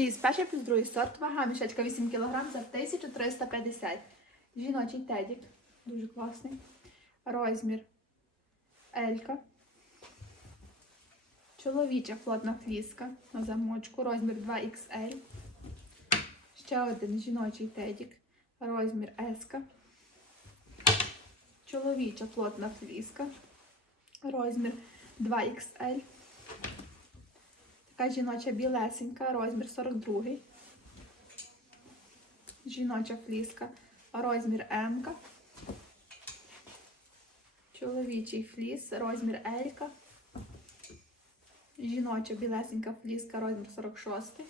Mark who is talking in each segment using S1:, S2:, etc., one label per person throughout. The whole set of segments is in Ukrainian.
S1: фліс, перший плюс другий сорт, вага мішечка 8 кг за 1350. Жіночий тедік, дуже класний. Розмір Елька. Чоловіча плотна фліска на замочку, розмір 2XL. Ще один жіночий тедік, розмір S. Чоловіча плотна фліска, розмір 2XL. Така жіноча білесенька, розмір 42. Жіноча фліска, розмір М. Чоловічий фліс, розмір L. Жіноча білесенька фліска, розмір 46.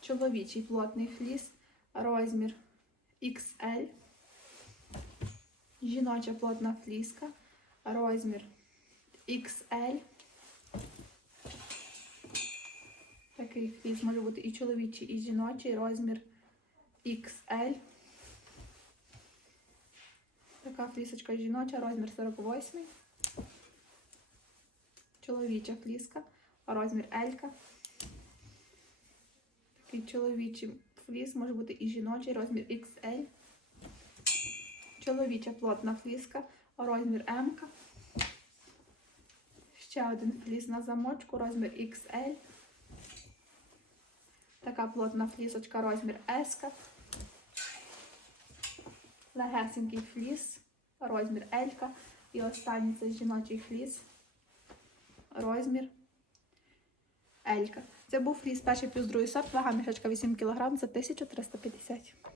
S1: Чоловічий плотний фліс, розмір XL. Жіноча плотна фліска, розмір XL. Такий фліс може бути і чоловічий, і жіночий, розмір XL. Така флісочка жіноча, розмір 48. Чоловіча фліска, розмір L. Такий чоловічий фліс може бути і жіночий, розмір XL. Чоловіча плотна фліска, розмір М. Ще один фліс на замочку, розмір XL. Така плотна флісочка, розмір S. Легесенький фліс, розмір L. І останній це жіночий фліс, розмір L. Це був фліс перший плюс другий сорт, вага мішечка 8 кг за 1350.